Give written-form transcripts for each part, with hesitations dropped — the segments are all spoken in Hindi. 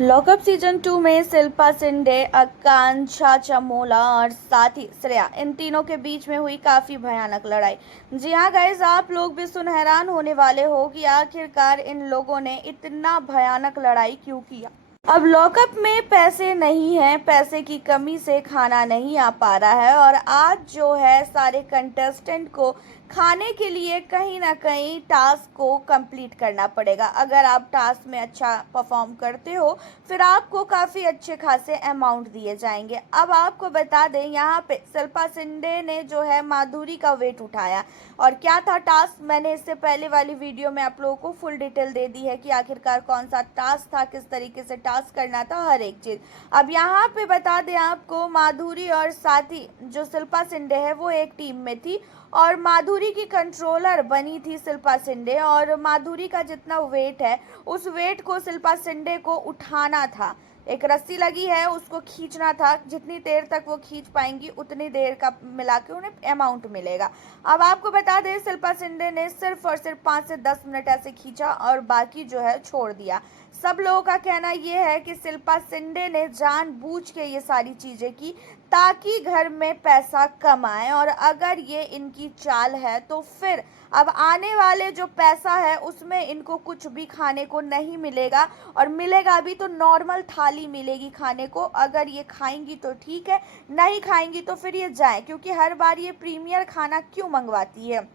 लॉकअप सीजन 2 में शिल्पा शिंदे, आकांक्षा चमोला और साथ ही श्रेया, इन तीनों के बीच में हुई काफी भयानक लड़ाई। जी हाँ गाइस, आप लोग भी सुन हैरान होने वाले हो कि आखिरकार इन लोगों ने इतना भयानक लड़ाई क्यों किया। अब लॉकअप में पैसे नहीं है, पैसे की कमी से खाना नहीं आ पा रहा है और आज जो है सारे कंटेस्टेंट को खाने के लिए कहीं ना कहीं टास्क को कंप्लीट करना पड़ेगा। अगर आप टास्क में अच्छा परफॉर्म करते हो फिर आपको काफ़ी अच्छे खासे अमाउंट दिए जाएंगे। अब आपको बता दें, यहाँ पे शिल्पा शिंदे ने जो है माधुरी का वेट उठाया और क्या था टास्क, मैंने इससे पहले वाली वीडियो में आप लोगों को फुल डिटेल दे दी है कि आखिरकार कौन सा टास्क था, किस तरीके से टास्क करना था, हर एक चीज़। अब यहाँ पे बता दें आपको, माधुरी और साथी जो शिल्पा शिंदे है वो एक टीम में थी और माधुरी की कंट्रोलर बनी थी शिल्पा शिंदे। और माधुरी का जितना वेट है उस वेट को शिल्पा शिंदे को उठाना था। एक रस्सी लगी है, उसको खींचना था, जितनी देर तक वो खींच पाएंगी उतनी देर का मिला के उन्हें अमाउंट मिलेगा। अब आपको बता दें, शिल्पा शिंदे ने सिर्फ और सिर्फ 5 से 10 मिनट ऐसे खींचा और बाकी जो है छोड़ दिया। सब लोगों का कहना ये है कि शिल्पा शिंदे ने जानबूझ के ये सारी चीज़ें की ताकि घर में पैसा कमाएं, और अगर ये इनकी चाल है तो फिर अब आने वाले जो पैसा है उसमें इनको कुछ भी खाने को नहीं मिलेगा, और मिलेगा भी तो नॉर्मल थाली मिलेगी खाने को। अगर ये खाएंगी तो ठीक है, नहीं खाएंगी तो फिर ये जाएं, क्योंकि हर बार ये प्रीमियर खाना क्यों मंगवाती है।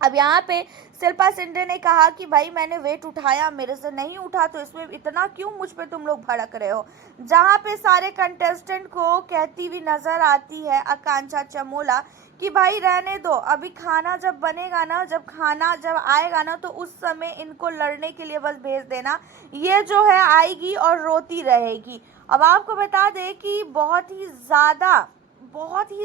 अब यहाँ पे शिल्पा शिंदे ने कहा कि भाई मैंने वेट उठाया, मेरे से नहीं उठा, तो इसमें इतना क्यों मुझ पे तुम लोग भड़क रहे हो। जहाँ पे सारे कंटेस्टेंट को कहती हुई नजर आती है आकांक्षा चमोला कि भाई रहने दो, अभी खाना जब बनेगा ना, जब खाना जब आएगा ना तो उस समय इनको लड़ने के लिए बस भेज देना, ये जो है आएगी और रोती रहेगी। अब आपको बता दें कि बहुत ही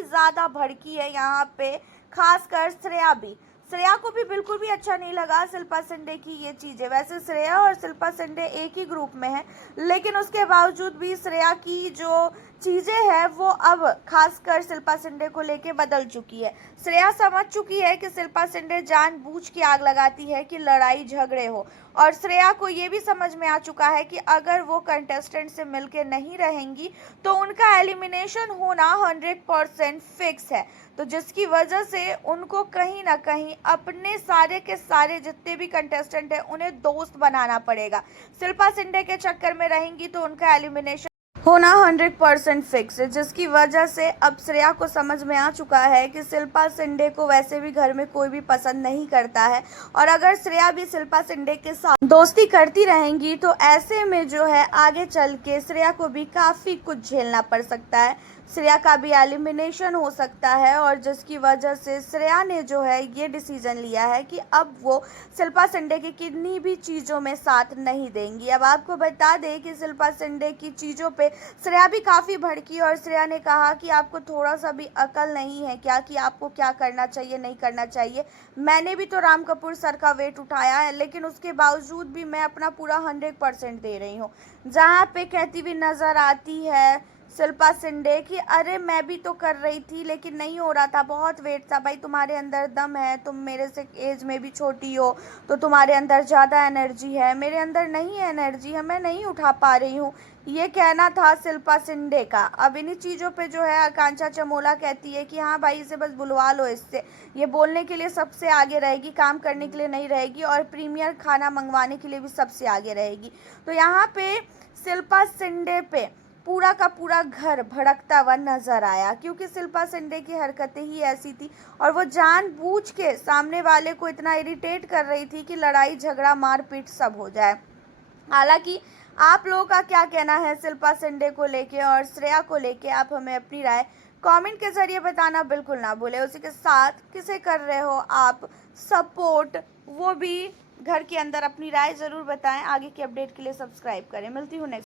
ज़्यादा भड़की है यहाँ पे, खासकर श्रेया भी। श्रेया को भी बिल्कुल भी अच्छा नहीं लगा शिल्पा शिंदे की ये चीज़ें। वैसे श्रेया और शिल्पा शिंदे एक ही ग्रुप में है, लेकिन उसके बावजूद भी श्रेया की जो चीज़ें हैं वो अब खासकर शिल्पा शिंदे को लेके बदल चुकी है। श्रेया समझ चुकी है कि शिल्पा शिंदे जानबूझ के आग लगाती है कि लड़ाई झगड़े हो, और श्रेया को ये भी समझ में आ चुका है कि अगर वो कंटेस्टेंट से मिलके नहीं रहेंगी तो उनका एलिमिनेशन होना 100% फिक्स है। तो जिसकी वजह से उनको कहीं ना कहीं अपने सारे के सारे जितने भी कंटेस्टेंट हैं उन्हें दोस्त बनाना पड़ेगा। शिल्पा शिंदे के चक्कर में रहेंगी तो उनका एलिमिनेशन होना 100% फिक्स है, जिसकी वजह से अब श्रेया को समझ में आ चुका है कि शिल्पा शिंदे को वैसे भी घर में कोई भी पसंद नहीं करता है, और अगर श्रेया भी शिल्पा शिंदे के साथ दोस्ती करती रहेंगी तो ऐसे में जो है आगे चल के श्रेया को भी काफ़ी कुछ झेलना पड़ सकता है। श्रेया का भी एलिमिनेशन हो सकता है, और जिसकी वजह से श्रेया ने जो है ये डिसीजन लिया है कि अब वो शिल्पा शिंदे की किन्हीं भी चीज़ों में साथ नहीं देंगी। अब आपको बता दें कि शिल्पा शिंदे की चीज़ों पे श्रेया भी काफ़ी भड़की, और श्रेया ने कहा कि आपको थोड़ा सा भी अकल नहीं है क्या कि आपको क्या करना चाहिए, नहीं करना चाहिए। मैंने भी तो राम कपूर सर का वेट उठाया है, लेकिन उसके बावजूद भी मैं अपना पूरा 100% दे रही हूँ। जहाँ पे कहती हुई नज़र आती है शिल्पा शिंदे कि अरे मैं भी तो कर रही थी लेकिन नहीं हो रहा था, बहुत वेट था। भाई तुम्हारे अंदर दम है, तुम मेरे से एज में भी छोटी हो तो तुम्हारे अंदर ज़्यादा एनर्जी है, मेरे अंदर नहीं है एनर्जी है, मैं नहीं उठा पा रही हूँ, ये कहना था शिल्पा शिंदे का। अब इन्हीं चीज़ों पे जो है आकांक्षा चमोला कहती है कि हाँ भाई इसे बस बुलवा लो, इससे ये बोलने के लिए सबसे आगे रहेगी, काम करने के लिए नहीं रहेगी, और प्रीमियर खाना मंगवाने के लिए भी सबसे आगे रहेगी। तो यहाँ पे शिल्पा शिंदे पे पूरा का पूरा घर भड़कता हुआ नजर आया, क्योंकि शिल्पा शिंदे की हरकतें ही ऐसी थी और वो जानबूझ के सामने वाले को इतना इरिटेट कर रही थी कि लड़ाई झगड़ा मारपीट सब हो जाए। हालांकि आप लोगों का क्या कहना है शिल्पा शिंदे को लेके और श्रेया को लेके, आप हमें अपनी राय कमेंट के जरिए बताना बिल्कुल ना भूले। उसी के साथ किसे कर रहे हो आप सपोर्ट, वो भी घर के अंदर अपनी राय ज़रूर बताएं। आगे की अपडेट के लिए सब्सक्राइब करें। मिलती हूँ नेक्स्ट।